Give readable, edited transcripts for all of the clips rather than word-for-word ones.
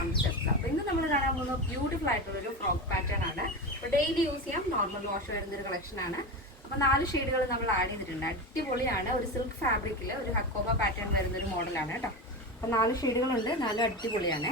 on the steps. അപ്പോൾ ഇന്ന് നമ്മൾ കാണാൻ പോകുന്ന ബ്യൂട്ടിഫുൾ ആയിട്ടുള്ള ഒരു ഫ്രോക്ക് പാറ്റേൺ ആണ്. അപ്പോൾ ഡെയിലി യൂസ് ചെയ്യാം, നോർമൽ വാഷ് വരുന്ന ഒരു കളക്ഷൻ ആണ്. അപ്പോൾ 4 ഷെയ്ഡുകൾ നമ്മൾ ആഡ് ചെയ്തിട്ടുണ്ട്. അടിപൊളിയാണ്. ഒരു സിൽക്ക് ഫാബ്രിക്കിൽ ഒരു ഹക്കോബ പാറ്റേൺ വരുന്ന ഒരു മോഡലാണ് കേട്ടോ. അപ്പോൾ 4 ഷെയ്ഡുകളുണ്ട്, 4 അടിപൊളിയാണ്.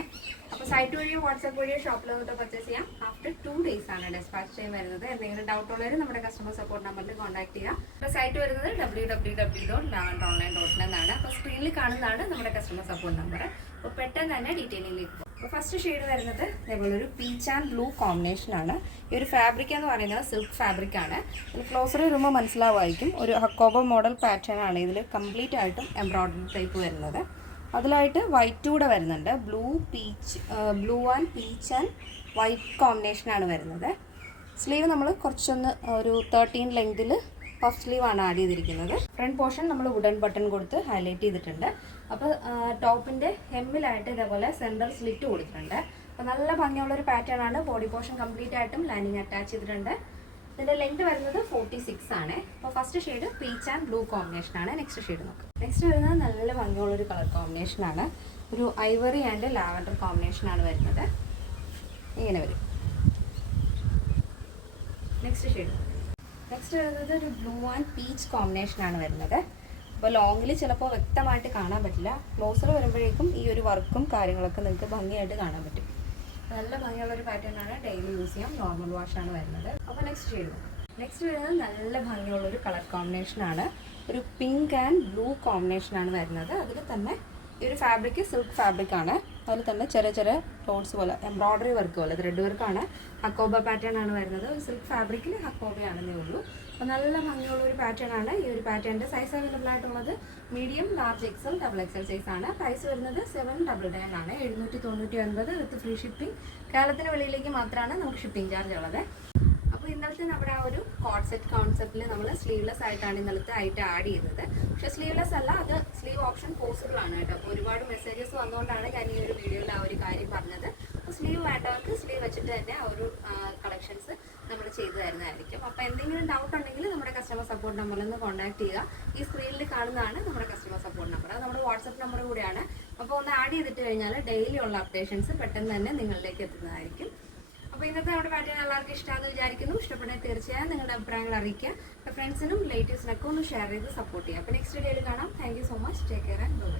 അപ്പോൾ സൈറ്റ് വഴിയോ വാട്സാപ്പ് വഴിയോ ഷോപ്പിൽ വന്നിട്ട് പർച്ചേസ് ചെയ്യാം. ആഫ്റ്റർ 2 days ആണ് ഡെസ്പാച്ച് ടൈം വരുന്നത്. എന്തെങ്കിലും ഡൗട്ട് ഉള്ളവർ നമ്മുടെ കസ്റ്റമർ സപ്പോർട്ട് നമ്പറിൽ കോൺടാക്ട് ചെയ്യാം. അപ്പോൾ സൈറ്റ് വരുന്നത് www.lavendronline.in എന്നാണ്. അപ്പോൾ സ്ക്രീനിൽ കാണുന്നതാണ് നമ്മുടെ കസ്റ്റമർ സപ്പോർട്ട് നമ്പർ. അപ്പോൾ പെട്ടെന്ന് തന്നെ ഡീറ്റെയിലിംഗിലേക്ക് പോകും. അപ്പോൾ ഫസ്റ്റ് ഷെയ്ഡ് വരുന്നത് ഇതേപോലെ ഒരു പീച്ച് ആൻഡ് ബ്ലൂ കോമ്പിനേഷൻ ആണ്. ഈ ഒരു ഫാബ്രിക് എന്ന് പറയുന്നത് സിൽക്ക് ഫാബ്രിക് ആണ്. ഇതിൽ ക്ലോസർ വരുമ്പോൾ മനസ്സിലാവുമായിരിക്കും, ഒരു ഹക്കോബ മോഡൽ പാറ്റേൺ ആണ്. ഇതിൽ കംപ്ലീറ്റ് ആയിട്ടും എംബ്രോയ്ഡറി ടൈപ്പ് വരുന്നത്. അതിലായിട്ട് വൈറ്റ് കൂടെ വരുന്നുണ്ട്. Blue and peach and white കോമ്പിനേഷനാണ് വരുന്നത്. സ്ലീവ് നമ്മൾ കുറച്ചൊന്ന് ഒരു 13 ലെങ്തിൽ പഫ് സ്ലീവ് ആണ് ആഡ് ചെയ്തിരിക്കുന്നത്. ഫ്രണ്ട് പോർഷൻ നമ്മൾ വുഡൻ ബട്ടൺ കൊടുത്ത് ഹൈലൈറ്റ് ചെയ്തിട്ടുണ്ട്. അപ്പോൾ ടോപ്പിൻ്റെ ഹെമ്മിലായിട്ട് ഇതേപോലെ സെൻറ്റർ സ്ലിറ്റ് കൊടുത്തിട്ടുണ്ട്. അപ്പോൾ നല്ല ഭംഗിയുള്ളൊരു പാറ്റേൺ ആണ്. ബോഡി പോർഷൻ കംപ്ലീറ്റ് ആയിട്ടും ലൈനിങ് അറ്റാച്ച് ചെയ്തിട്ടുണ്ട്. ഇതിൻ്റെ ലെങ്ത് വരുന്നത് 46 ആണ്. അപ്പോൾ first shade peach and blue കോമ്പിനേഷനാണ്. നെക്സ്റ്റ് ഷെയ്ഡ് നോക്കാം. നെക്സ്റ്റ് വരുന്നത് നല്ല ഭംഗിയുള്ളൊരു കളർ കോമ്പിനേഷനാണ്. ഒരു ഐവറി ആൻഡ് ലാവൻഡർ കോമ്പിനേഷനാണ് വരുന്നത്. ഇങ്ങനെ വരും. Next shade. നെക്സ്റ്റ് വരുന്നത് ഒരു ബ്ലൂ ആൻഡ് പീച്ച് കോമ്പിനേഷനാണ് വരുന്നത്. അപ്പോൾ ലോങ്ങിൽ ചിലപ്പോൾ വ്യക്തമായിട്ട് കാണാൻ പറ്റില്ല. ക്ലോസർ വരുമ്പോഴേക്കും ഈ ഒരു വർക്കും കാര്യങ്ങളൊക്കെ നിങ്ങൾക്ക് ഭംഗിയായിട്ട് കാണാൻ പറ്റും. നല്ല ഭംഗിയുള്ളൊരു പാറ്റേൺ ആണ്. ഡെയിലി യൂസ് ചെയ്യാം, നോർമൽ വാഷാണ് വരുന്നത്. അപ്പോൾ നെക്സ്റ്റ് ഷെയ്ഡ്. നെക്സ്റ്റ് വരുന്നത് നല്ല ഭംഗിയുള്ളൊരു കളർ കോമ്പിനേഷനാണ്. ഒരു പിങ്ക് ആൻഡ് ബ്ലൂ കോമ്പിനേഷനാണ് വരുന്നത്. അതിൽ തന്നെ ഈ ഒരു ഫാബ്രിക് സിൽക്ക് ഫാബ്രിക്കാണ്. അതിൽ തന്നെ ചെറിയ ചെറിയ ടോൺസ് പോലെ എംബ്രോയ്ഡറി വർക്ക് പോലെ ത്രെഡ് വർക്കാണ്. ഹക്കോബ പാറ്റേൺ ആണ് വരുന്നത്. ഒരു സിൽക്ക് ഫാബ്രിക്കിൽ ഹക്കോബയാണെന്നേ ഉള്ളൂ. അപ്പോൾ നല്ല ഭംഗിയുള്ളൊരു പാറ്റേൺ ആണ്. ഈ ഒരു പാറ്റേണിൻ്റെ സൈസ് അവൈലബിൾ ആയിട്ടുള്ളത് medium, large, XL, XXL size ആണ്. പ്രൈസ് വരുന്നത് 799 ആണ്. 799 വിത്ത് ഫ്രീ ഷിപ്പിംഗ്. കേരളത്തിന് വെളിയിലേക്ക് മാത്രമാണ് നമുക്ക് ഷിപ്പിംഗ് ചാർജ് ഉള്ളത്. അപ്പോൾ ഇന്നലത്തെ നമ്മുടെ ആ ഒരു കോഡ് സെറ്റ് കോൺസെപ്റ്റിൽ നമ്മൾ സ്ലീവ്ലെസ് ആയിട്ടാണ് ഇന്നലത്തെ ആയിട്ട് ആഡ് ചെയ്തത്. പക്ഷേ സ്ലീവ്ലെസ് അല്ല, അത് സ്ലീവ് ഓപ്ഷൻ പോസിബിൾ ആണ് കേട്ടോ. അപ്പോൾ ഒരുപാട് മെസ്സേജസ് വന്നുകൊണ്ടാണ് ഞാൻ ഈ ഒരു വീഡിയോയിൽ ആ ഒരു കാര്യം പറഞ്ഞത്. അപ്പോൾ സ്ലീവ് വേണ്ടവർക്ക് സ്ലീവ് വെച്ചിട്ട് തന്നെ ആ ഒരു കളക്ഷൻസ് നമ്മൾ ചെയ്തു തരുന്നതായിരിക്കും. അപ്പോൾ എന്തെങ്കിലും ഡൗട്ട് ഉണ്ടെങ്കിൽ നമ്മുടെ കസ്റ്റമർ സപ്പോർട്ട് നമ്പറിൽ നിന്ന് കോൺടാക്ട് ചെയ്യുക. ഈ സ്ക്രീനിൽ കാണുന്നതാണ് നമ്മുടെ കസ്റ്റമർ സപ്പോർട്ട് നമ്പർ. അത് നമ്മുടെ വാട്സപ്പ് നമ്പർ കൂടിയാണ്. അപ്പോൾ ഒന്ന് ആഡ് ചെയ്തിട്ട് കഴിഞ്ഞാൽ ഡെയിലി ഉള്ള അപ്ഡേഷൻസ് പെട്ടെന്ന് തന്നെ നിങ്ങളിലേക്ക് എത്തുന്നതായിരിക്കും. അപ്പോൾ ഇന്നത്തെ നമ്മുടെ പാറ്റേൺ എല്ലാവർക്കും ഇഷ്ടമാണെന്ന് വിചാരിക്കുന്നു. ഇഷ്ടപ്പെട്ടാൽ തീർച്ചയായും നിങ്ങളുടെ അഭിപ്രായങ്ങൾ അറിയിക്കുക. ഫ്രണ്ട്സിനും റിലേറ്റീവ്സിനൊക്കെ ഒന്ന് ഷെയർ ചെയ്ത് സപ്പോർട്ട് ചെയ്യുക. അപ്പോൾ നെക്സ്റ്റ് വീഡിയോയിൽ കാണാം. Thank you so much. Take care and by.